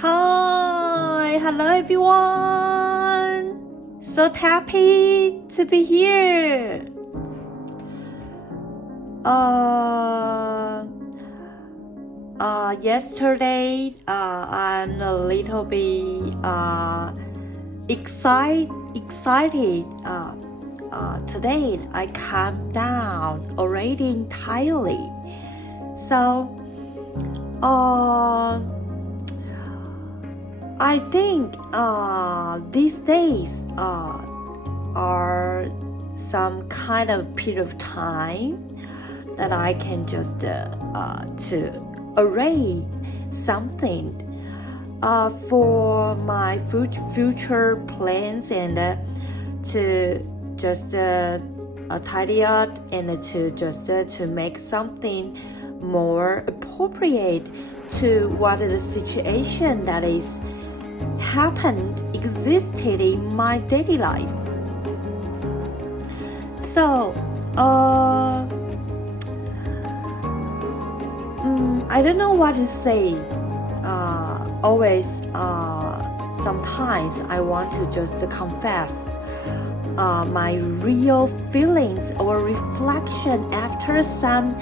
Hi, hello everyone. So happy to be here. Yesterday, I'm a little bit excited. Today, I calmed down already entirely. So, I think these days are some kind of period of time that I can just to arrange something for my future plans and to just tidy up and to just to make something more appropriate to what the situation that is existed in my daily life. So I don't know what to say. Always sometimes I want to just confess my real feelings or reflection after some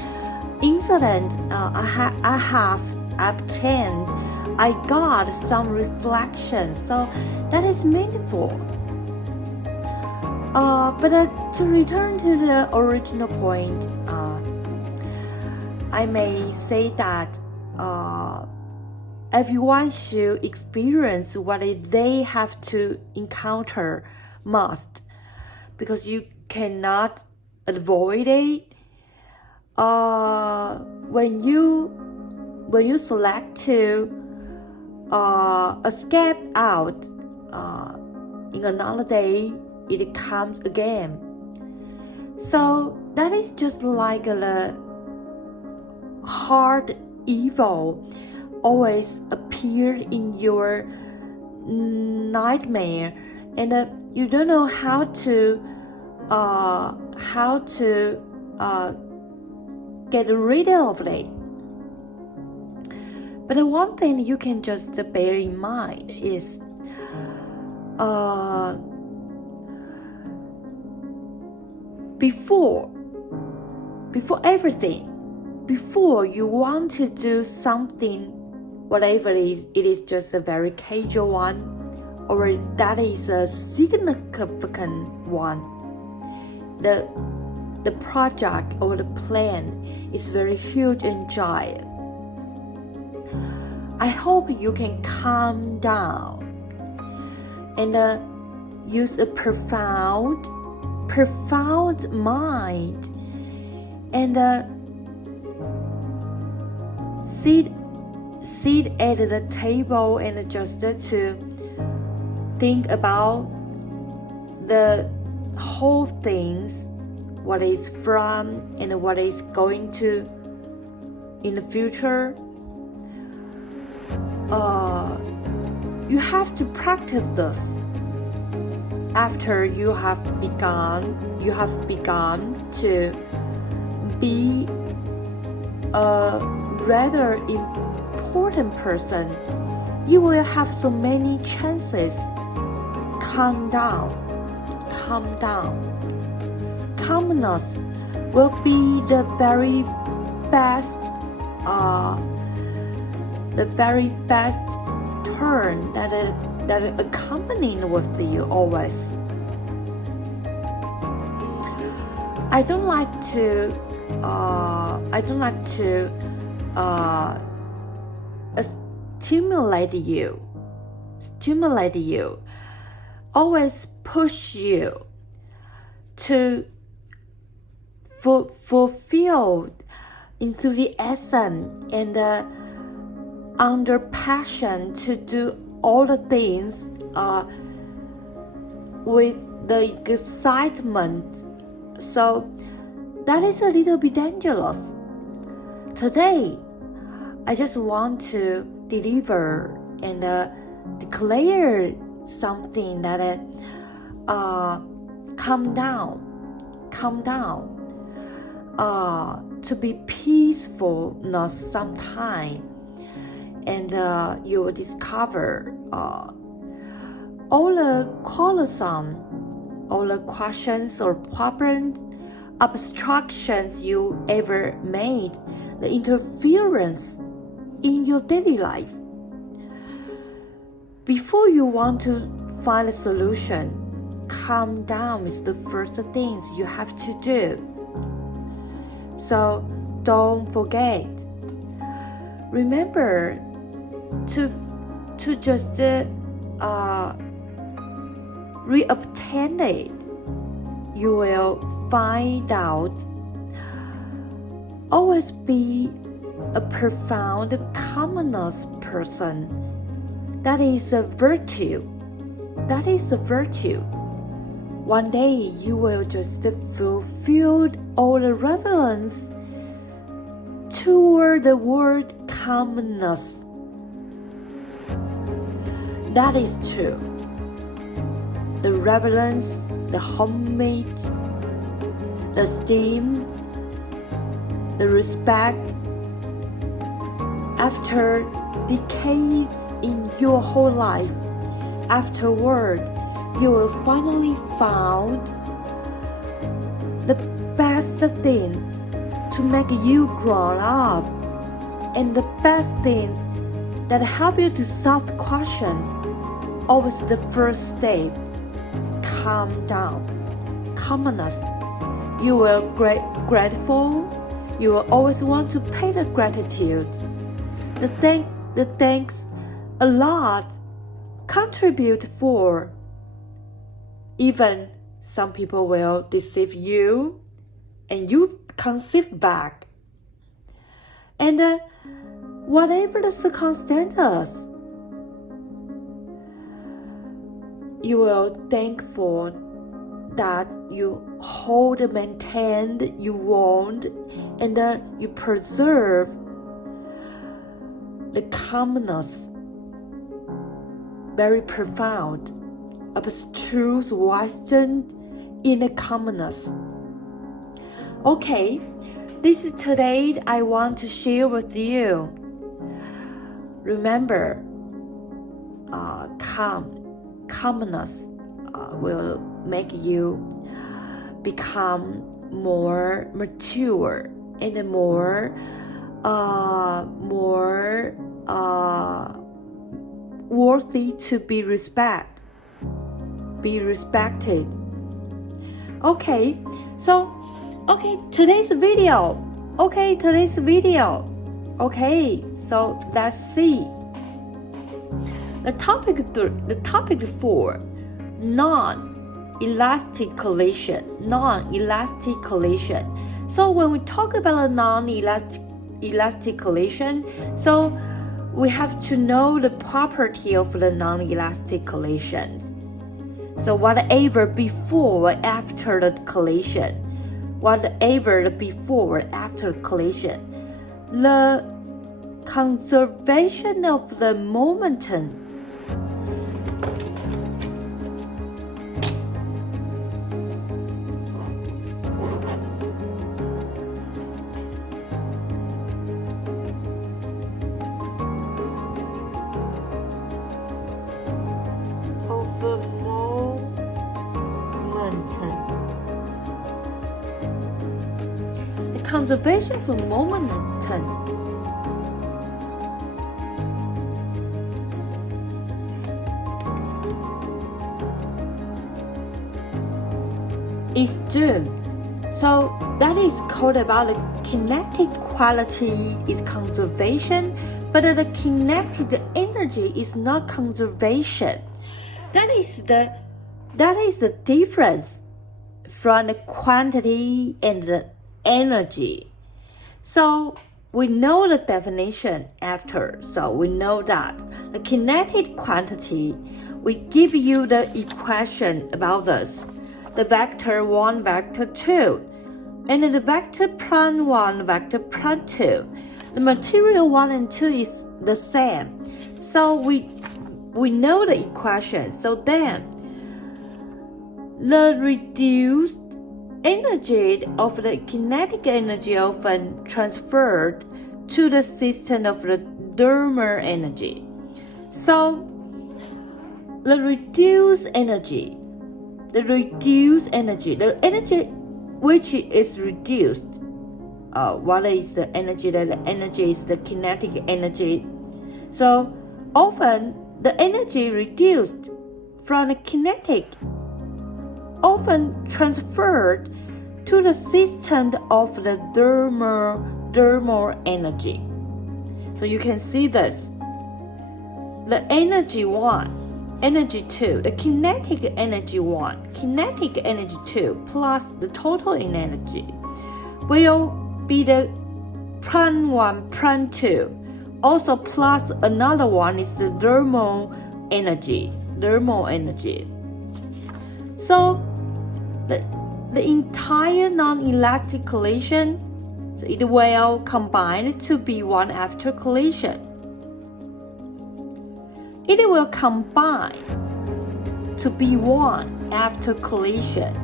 incident I have obtained. I got some reflection, so that is meaningful. But to return to the original point, I may say that everyone should experience what they have to encounter most, because you cannot avoid it. When you select to escape out, in another day it comes again. So that is just like the hard evil always appear in your nightmare, and you don't know how to get rid of it. But the one thing you can just bear in mind is before everything, before you want to do something, whatever it is just a very casual one, or that is a significant one, the project or the plan is very huge and giant. I hope you can calm down and use a profound mind and sit at the table and just to think about the whole things, what is from and what is going to in the future. You have to practice this after you have begun to be a rather important person. You will have so many chances. Calm down. Calmness will be the very best turn that accompanying with you always. I don't like to stimulate you, always push you to fulfill enthusiasm and under passion to do all the things with the excitement. So that is a little bit dangerous. Today, I just want to deliver and declare something that calm down, to be peacefulness sometime, and you will discover all the quarrelsome, all the questions or problems, obstructions you ever made, the interference in your daily life. Before you want to find a solution, calm down is the first thing you have to do. So don't forget. Remember to just reobtain it. You will find out. Always be a profound calmness person. That is a virtue. That is a virtue. One day you will just fulfill all the reverence toward the word calmness. That is true. The reverence, the homage, the esteem, the respect. After decades in your whole life, afterward, you will finally find the best thing to make you grow up, and the best things that help you to solve the question. Always the first step. Calm down. Calmness. You will grateful. You will always want to pay the gratitude. The thanks a lot contribute for. Even some people will deceive you, and you conceive back. And whatever the circumstances, you will thankful that you hold, maintained, you want, and you preserve the calmness. Very profound, abstruse wisdom in the calmness. Okay, this is today I want to share with you. Remember, calmness will make you become more mature and more worthy to be respected. Okay, so today's video. Okay, so let's see. The topic 4, non-elastic collision. So when we talk about a non-elastic collision, so we have to know the property of the non-elastic collisions. So whatever before or after the collision, the conservation of the momentum. Conservation of momentum. Is doomed. So that is called about the kinetic quality is conservation, but the kinetic energy is not conservation. That is the difference from the quantity and the energy. So we know the definition after. So we know that the kinetic quantity, we give you the equation about this. The vector 1, vector 2, and the vector prime 1, vector prime 2. The material 1 and 2 is the same. So we know the equation. So then the reduced energy of the kinetic energy often transferred to the system of the thermal energy. So the energy which is reduced. What is the energy? The energy is the kinetic energy. So often the energy reduced from the kinetic often transferred to the system of the thermal energy. So you can see this. The energy 1, energy 2, the kinetic energy 1, kinetic energy 2 plus the total in energy will be the prime 1, prime 2. Also plus another one is the thermal energy. So the entire non-elastic collision, so it will combine to be one after collision. It will combine to be one after collision.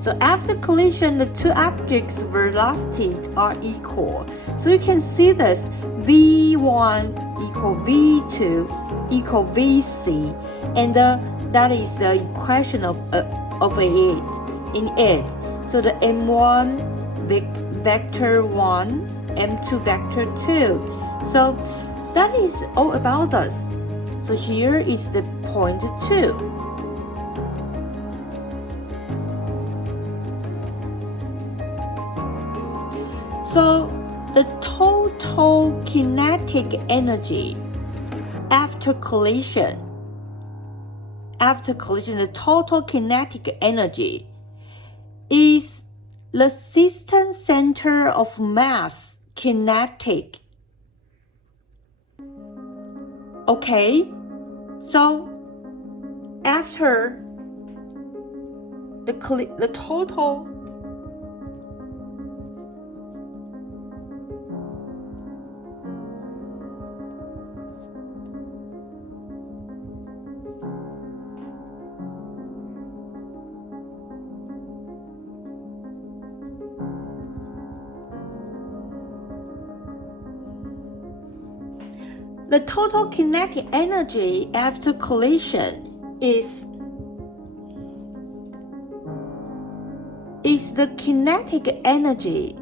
So after collision, the two objects' velocity are equal. So you can see this V1 equal V2 equal VC, and that is the equation of it in it. So the M1 vector 1, M2 vector 2. So that is all about us. So here is the point 2. So the total kinetic energy after collision, the total kinetic energy is the system center of mass kinetic. Okay, so after the total kinetic energy after collision is the kinetic energy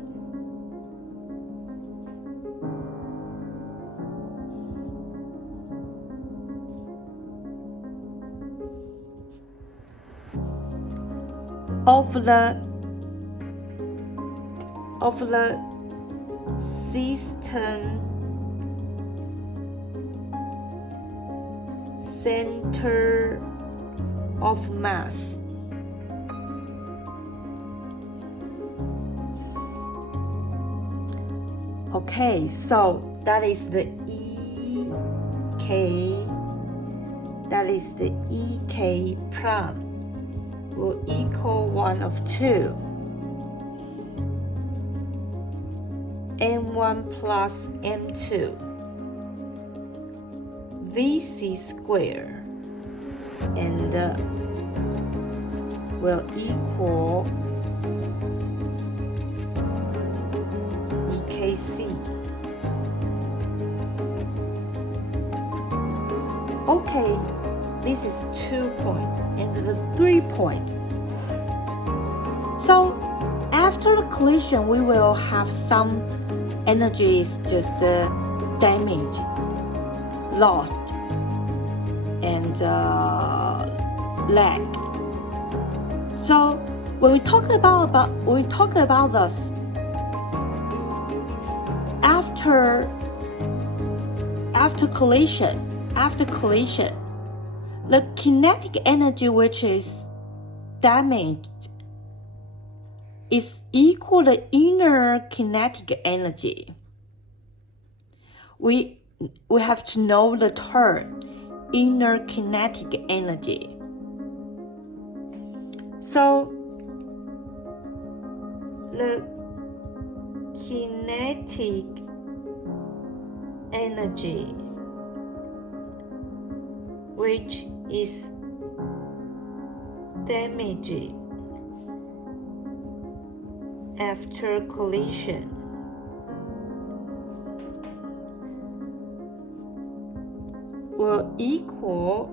of the system center of mass. Okay, so that is the EK, that is the EK prime will equal 1 of 2. M1 plus M2 VC square, and will equal EKC. Okay, this is 2 point and the 3 point. So after the collision, we will have some energy is just damaged, lost, and lag. So when we talk about this, after collision, the kinetic energy which is damaged is equal to inner kinetic energy. We have to know the term inner kinetic energy. So the kinetic energy which is damaged after collision will equal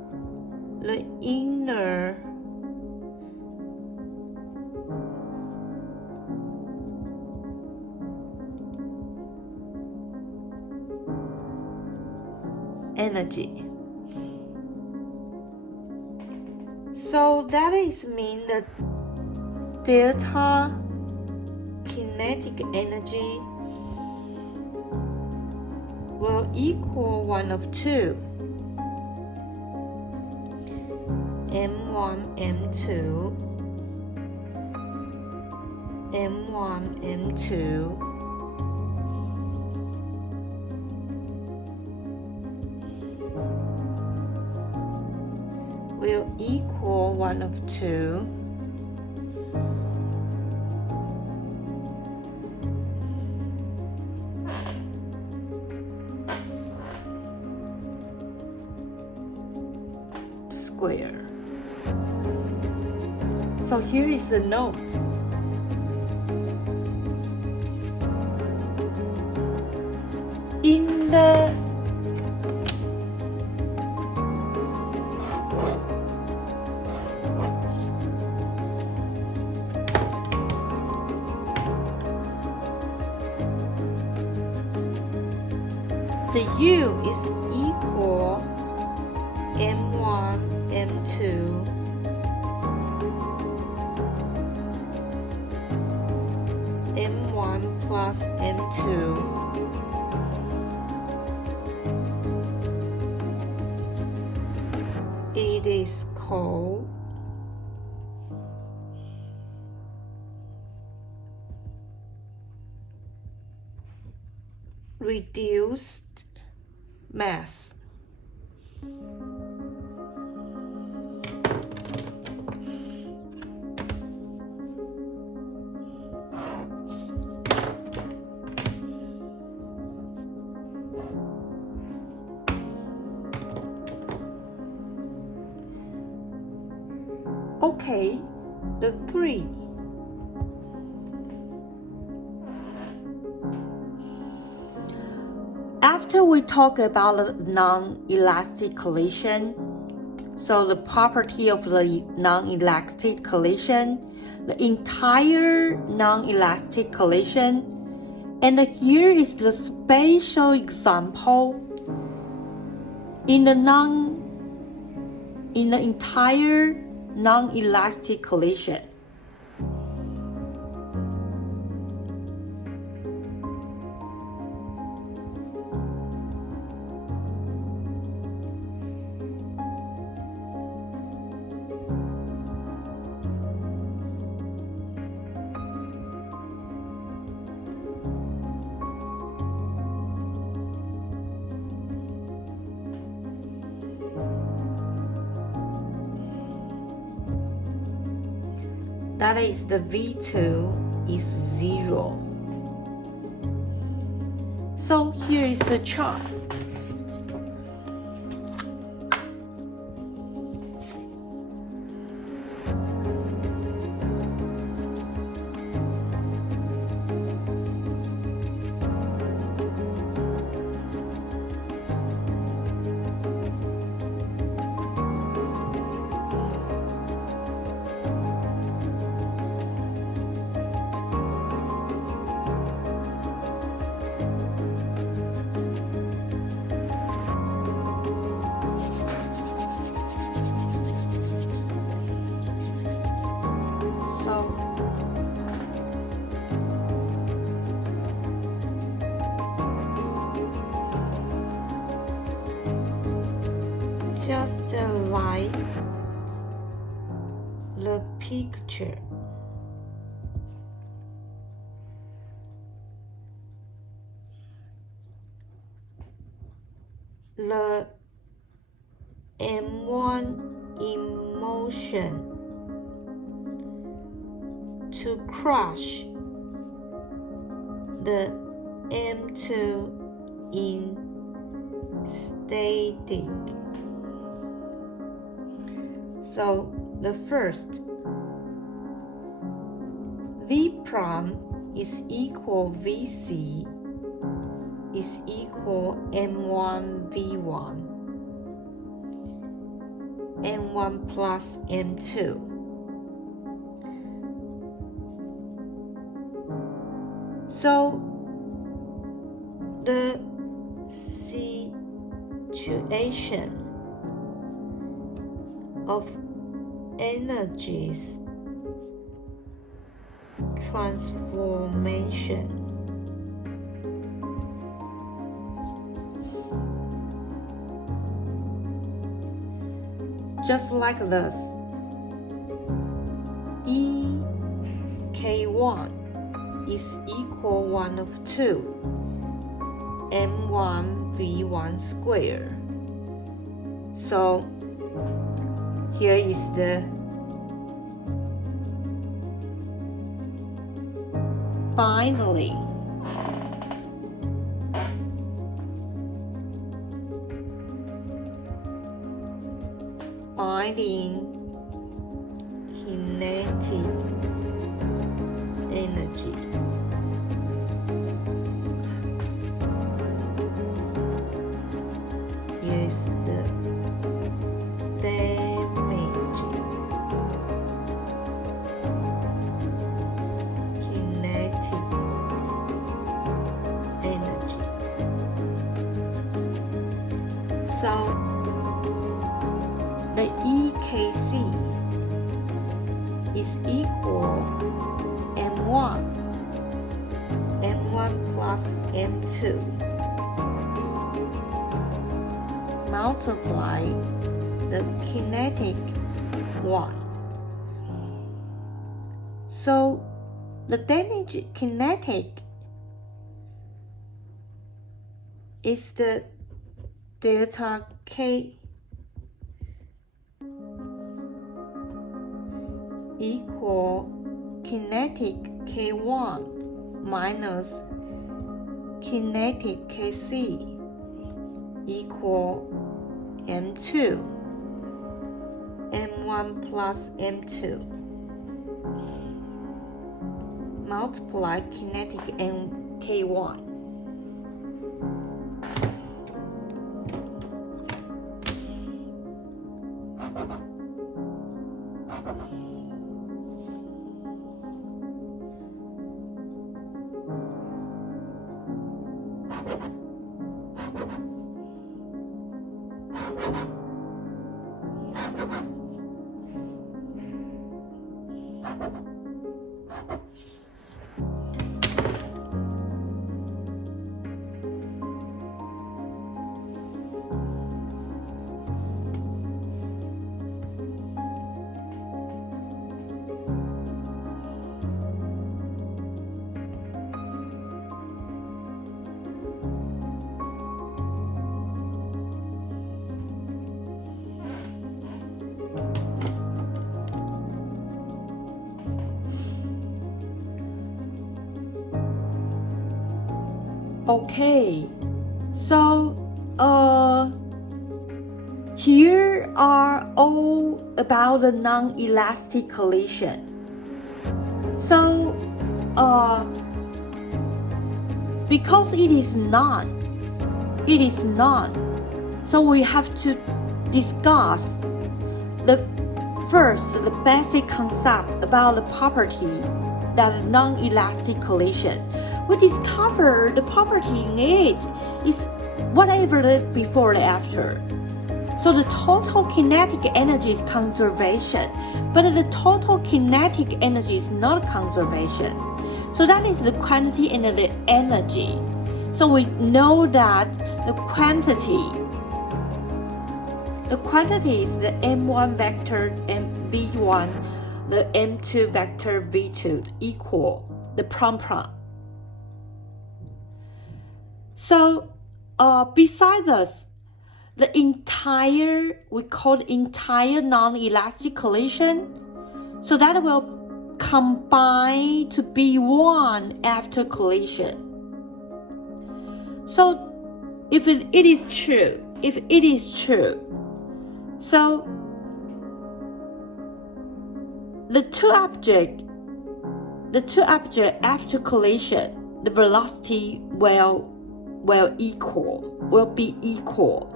the inner energy. So that is mean the delta kinetic energy will equal one of two, M1, M2, M1, M2, will equal one of two, square. So here is the note. In the U is equal M1, M2, M1 plus M2, it is called reduced mass. Okay, the 3. After we talk about the non-elastic collision, so the property of the non-elastic collision, the entire non-elastic collision, and here is the special example in the entire non-elastic collision. That is the V2 is 0. So here is the chart. Just like the picture. The M1 emotion to crush the M2 in static. So the first V prime is equal VC is equal M1 V1. m1 plus m2. So the situation of energies transformation just like this. Ek1 is equal 1 of 2 m1 v1 square. So here is the finally finding kinetic energy. Here is the damage kinetic energy. So the EKC is equal m1 plus m2 multiply the kinetic 1. So the damage kinetic is the delta K equal kinetic K1 minus kinetic Kc equal m2 m1 plus m2 multiply kinetic K1. Okay, so here are all about the non-elastic collision. So because it is not, so we have to discuss the basic concept about the property that non-elastic collision. We discover the property in it is whatever the before and after. So the total kinetic energy is conservation, but the total kinetic energy is not conservation. So that is the quantity and the energy. So we know that the quantity is the m1 vector and v1, the m2 vector v2 equal the prompt. So besides this, we call the entire non-elastic collision, so that will combine to be one after collision. So if it is true, so the two objects after collision, the velocity will be equal.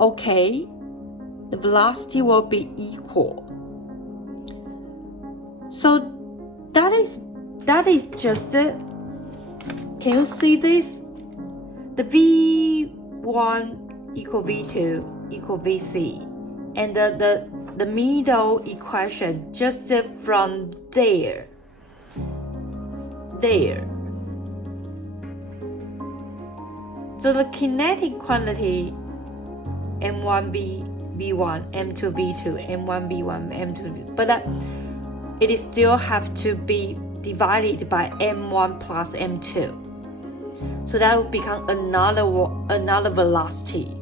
okay, the velocity will be equal. So that is just can you see this? The V1 equal V2 equal VC, and the middle equation just from there. So the kinetic quantity M1 V1, M2 V2, M1 V1, M2 V2, but it is still have to be divided by M1 plus M2. So that will become another velocity.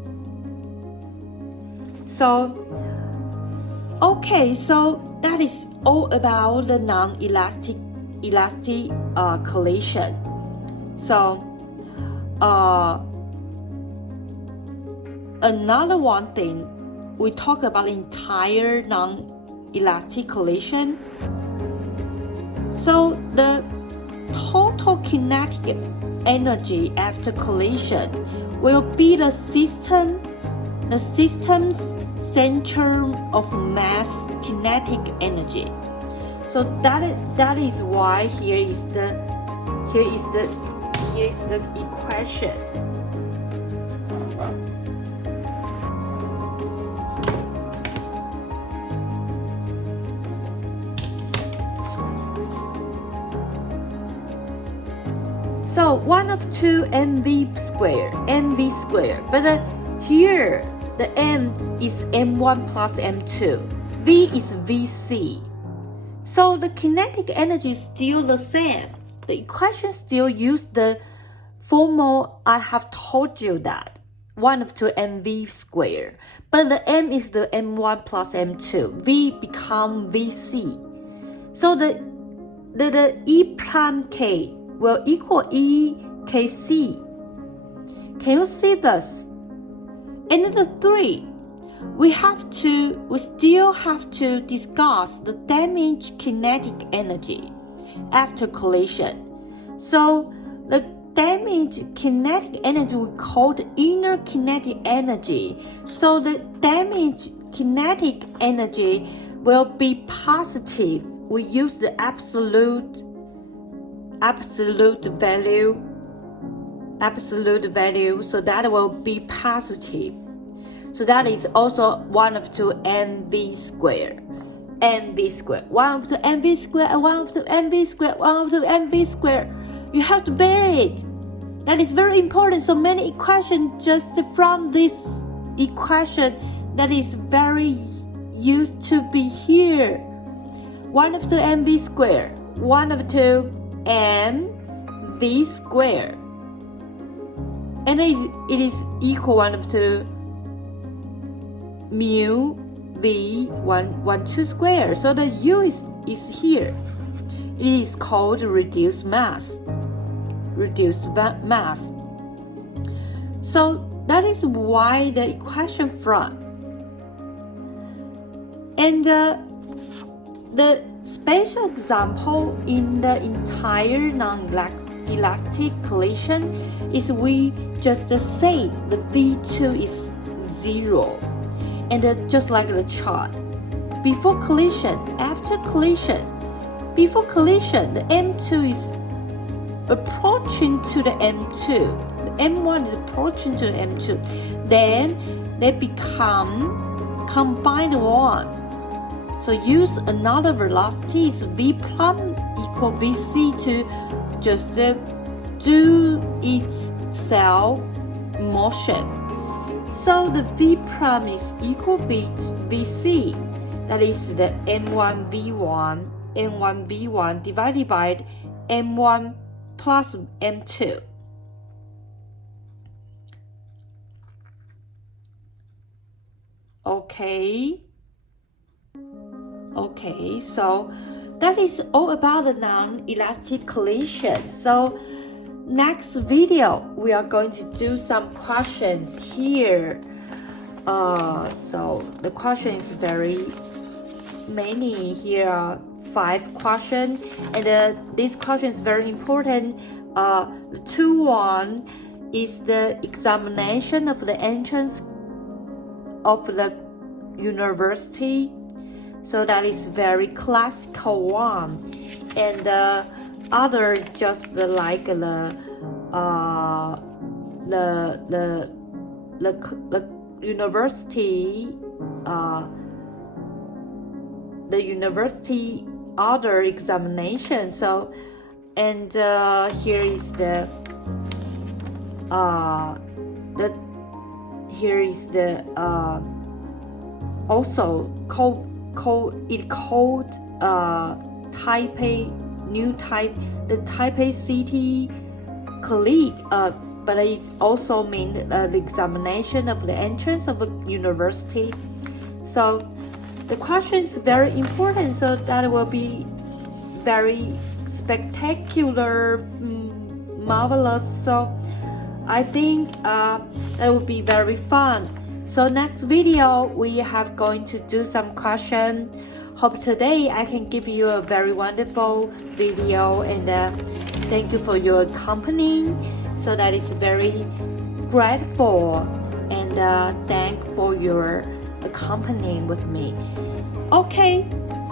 So, okay, so that is all about the non-elastic collision. So, another one thing, we talk about entire non-elastic collision. So the total kinetic energy after collision will be the system's center of mass kinetic energy. So that is why here is the equation. So 1 of 2 mv squared, but here the m is m1 plus m2, v is vc. So the kinetic energy is still the same. The equation still use the formula I have told you that 1 of 2 mv squared, but the m is the m1 plus m2, v become vc. So the E prime k will equal EKC. Can you see this? And the 3, we still have to discuss the damage kinetic energy after collision. So the damage kinetic energy we call the inner kinetic energy. So the damage kinetic energy will be positive. We use the absolute value, so that will be positive. So that is also 1 of 2 mv squared, 1 of 2 mv squared, 1 of 2 mv squared, 1 of 2 mv squared. You have to bear it. That is very important. So many equations just from this equation that is very used to be here. 1 of 2 mv squared, 1 of 2 mv squared, and it is equal 1 of 2 mu v 1 2 squared. So the u is here. It is called reduced mass. So that is why the equation from. And the special example in the entire non-elastic collision is we just say the V2 is 0. And just like the chart. Before collision, after collision. Before collision, the M2 is approaching to the M2. The M1 is approaching to the M2. Then they become combined one. So use another velocity is V prime equal Vc to just do itself motion. So the V prime is equal Vc. That is the M1 V1 divided by M1 plus M2. Okay, so that is all about the non-elastic collision. So next video we are going to do some questions here. So the question is very many. Here are 5 questions, and this question is very important. The 2-1 is the examination of the entrance of the university. So that is very classical one, and the other just like the university the university other examination. So and here is the also called Taipei new type the Taipei city colleague, but it also means the examination of the entrance of a university. So the question is very important, so that will be very spectacular, marvelous. So I think that will be very fun. So next video we have going to do some question. Hope today I can give you a very wonderful video, and thank you for your company. So that is very grateful, and thank for your accompanying with me. Okay,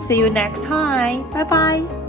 see you next time. Bye bye.